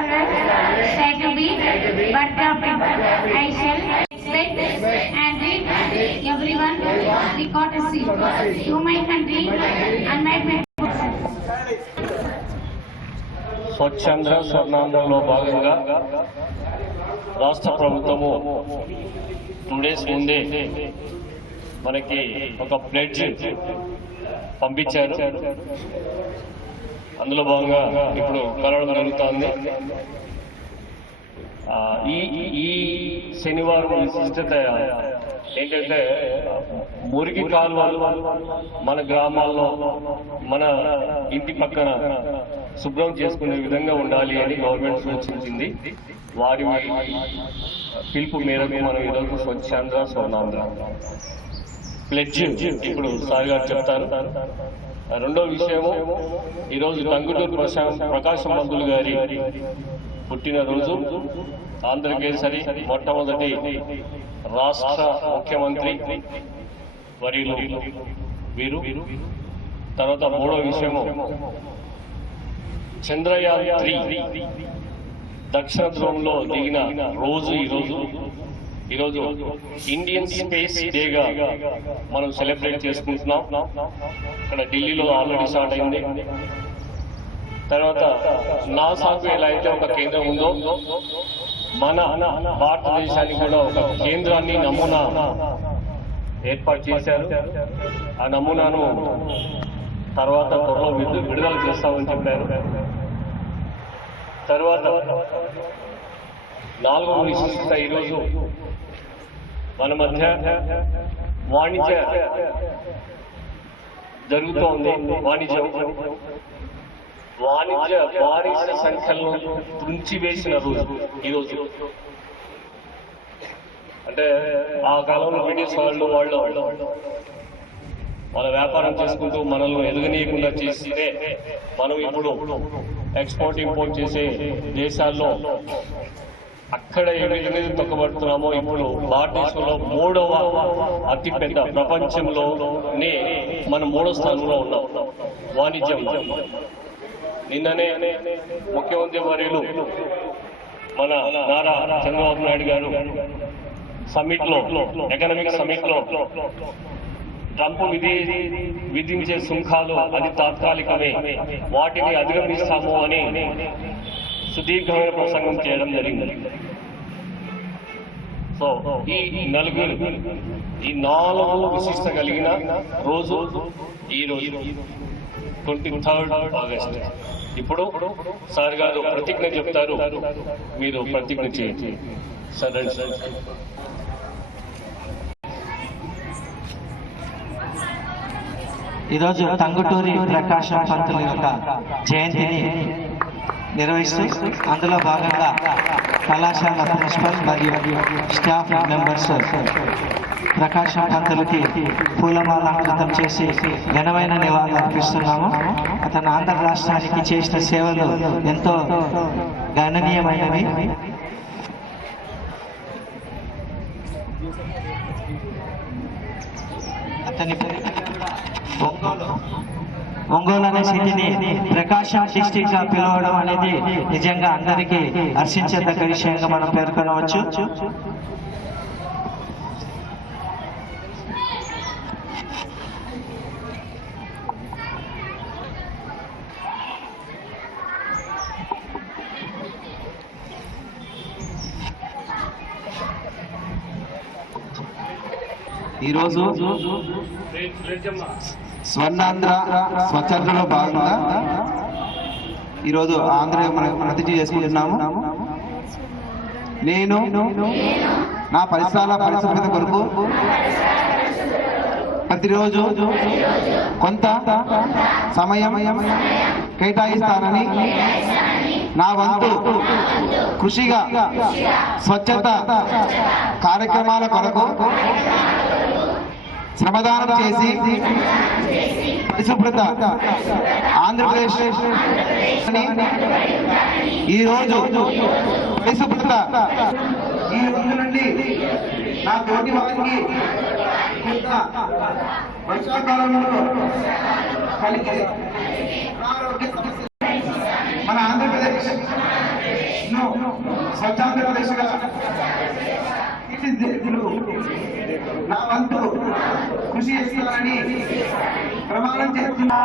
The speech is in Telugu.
always say to be but I shall respect and treat everyone with courtesy to my country and my people. స్వచ్ఛంద్ర స్వర్ణాంధ్రలో భాగంగా రాష్ట్ర ప్రభుత్వము 2 days ముందే మనకి ఒక ప్లెడ్జ్ పంపించారు. అందులో భాగంగా ఇప్పుడు కలవడం జరుగుతోంది. ఈ శనివారం విశిష్టత ఏంటంటే మురికి కాలువలు మన గ్రామాల్లో మన ఇంటి పక్కన శుభ్రం చేసుకునే విధంగా ఉండాలి అని గవర్నమెంట్ సూచించింది. వారి పిలుపు మేరకు మనం ఈరోజు స్వచ్ఛాంధ్ర స్వర్ణాంధ్ర ప్లెడ్జ్ ఇప్పుడు సార్ గారు చెప్తారు. రెండో విషయము, ఈరోజు టంగుటూరు ప్రకాశం పంతులు గారి పుట్టినరోజు. ఆంధ్రకేసరి మొట్టమొదటి రాష్ట్ర ముఖ్యమంత్రి వర్యులు వీరు. తర్వాత మూడో విషయము, చంద్రయాన్ 3 దక్షిణ ధ్రువంలో దిగిన రోజు ఈరోజు ఇండియన్ స్పేస్ డేగా మనం సెలబ్రేట్ చేసుకుంటున్నాం. ఇక్కడ ఢిల్లీలో ఆల్రెడీ స్టార్ట్ అయింది. తర్వాత నాసాకు ఎలా అయితే ఒక కేంద్రం ఉందో మన భారతదేశానికి కూడా ఒక కేంద్రాన్ని నమూనా ఏర్పాటు చేశారు. ఆ నమూనాను తర్వాత త్వరలో విడుదల చేస్తామని చెప్పారు. తర్వాత 4వ విశిష్టత, ఈరోజు మన మధ్య వాణిజ్య జరుగుతోంది. వాణిజ్య వాణిజ్య సంఖ్యలను తుంచివేసిన రోజు ఈరోజు. అంటే ఆ కాలంలో బ్రిటిష్ వాళ్ళు వాళ్ళ వ్యాపారం చేసుకుంటూ మనల్ని ఎదగనీయకుండా చేస్తే మనం ఇప్పుడు ఎక్స్పోర్ట్ ఇంపోర్ట్ చేసే దేశాల్లో అక్కడ ఏ విధంగా తొక్కబడుతున్నామో ఇప్పుడు భారతదేశంలో 3వ అతిపెద్ద ప్రపంచంలోనే మనం 3వ స్థానంలో ఉన్నాం వాణిజ్యం. నిన్ననే ముఖ్యమంత్రి వర్యులు మన నారా చంద్రబాబు నాయుడు గారు ఎకనామిక్ సమిట్ లో ట్రంప్ విధించే సుంకాలు అది తాత్కాలికమే, వాటిని అధిగమిస్తాము అని సుదీర్ఘమైన ప్రసంగం చేయడం జరిగింది. సో ఈ 4 విశిష్ట కలిగిన రోజు ఈ రోజు 23rd August. ఇప్పుడు సార్ గారు ప్రతిజ్ఞ చెప్తారు, మీరు ప్రతిజ్ఞ చేయండి. సరే సార్. ఈరోజు టంగుటూరి ప్రకాశం పంతుల యొక్క జయంతిని నిర్వహిస్తూ అందులో భాగంగా కళాశాల ప్రిన్సిపల్ మరియు స్టాఫ్ మెంబర్స్ ప్రకాశం పంతులకి పూలమాలంకృతం చేసి ఘనమైన నివాళులు అర్పిస్తున్నాము. అతను ఆంధ్ర రాష్ట్రానికి చేసిన సేవలు ఎంతో గణనీయమైనవి. అతని ఒంగోలు అనే సిటీని ప్రకాశం డిస్ట్రిక్ట్ గా పిలవడం అనేది నిజంగా అందరికీ హర్షించదగ్గ విషయంగా మనం పేర్కొనవచ్చు. ఈరోజు స్వర్ణాంధ్ర స్వచ్ఛంద్రలో భాగంగా ఈరోజు ఆంధ్ర మనం ప్రతిజ్ఞ చేసుకుంటున్నాము. నేను నా పరిసరాల పరిశుభ్రత కొరకు ప్రతిరోజు కొంత సమయం కేటాయిస్తానని నా వంతు కృషిగా స్వచ్ఛత కార్యక్రమాల కొరకు శ్రమదానం చేసి పరిశుభ్రత ఆంధ్రప్రదేశ్ ఈరోజు పరిశుభ్రత ఈ రోజు నుండి నా తోటి వారికి వర్షాకాలంలో కలిగే మన ఆంధ్రప్రదేశ్ స్వచ్ఛాంధ్ర దిశగా నా వంతు కృషి చేస్తానని ప్రమాణం చేస్తున్నా.